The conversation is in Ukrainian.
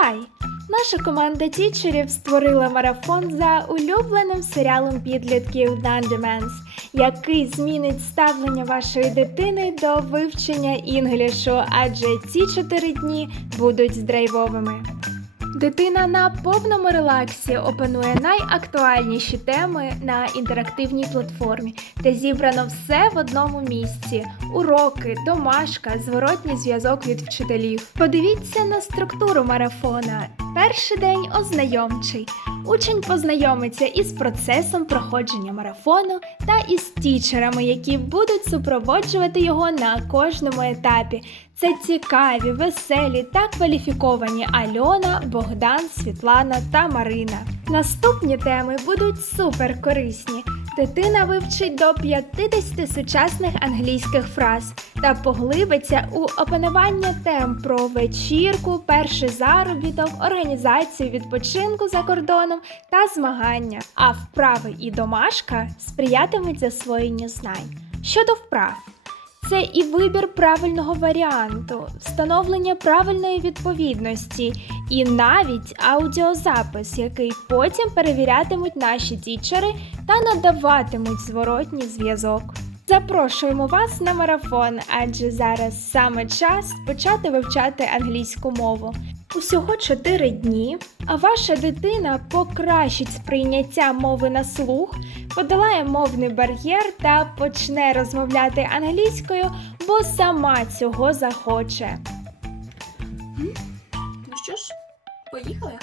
Хай! Наша команда тічерів створила марафон за улюбленим серіалом підлітків Dandemans, який змінить ставлення вашої дитини до вивчення інглішу, адже ці чотири дні будуть драйвовими. Дитина на повному релаксі опанує найактуальніші теми на інтерактивній платформі, де зібрано все в одному місці: уроки, домашка, зворотній зв'язок від вчителів. Подивіться на структуру марафона. Перший день ознайомчий. Учень познайомиться із процесом проходження марафону та із тічерами, які будуть супроводжувати його на кожному етапі. Це цікаві, веселі та кваліфіковані Альона, Богдан, Світлана та Марина. Наступні теми будуть супер корисні. Дитина вивчить до 50 сучасних англійських фраз та поглибиться у опанування тем про вечірку, перший заробіток, організацію відпочинку за кордоном та змагання. А вправи і домашка сприятимуть засвоєнню знань. Щодо вправ. Це і вибір правильного варіанту, встановлення правильної відповідності, і навіть аудіозапис, який потім перевірятимуть наші тічери та надаватимуть зворотній зв'язок. Запрошуємо вас на марафон, адже зараз саме час почати вивчати англійську мову. Усього 4 дні, а ваша дитина покращить сприйняття мови на слух, подолає мовний бар'єр та почне розмовляти англійською, бо сама цього захоче. Ну що ж, поїхали?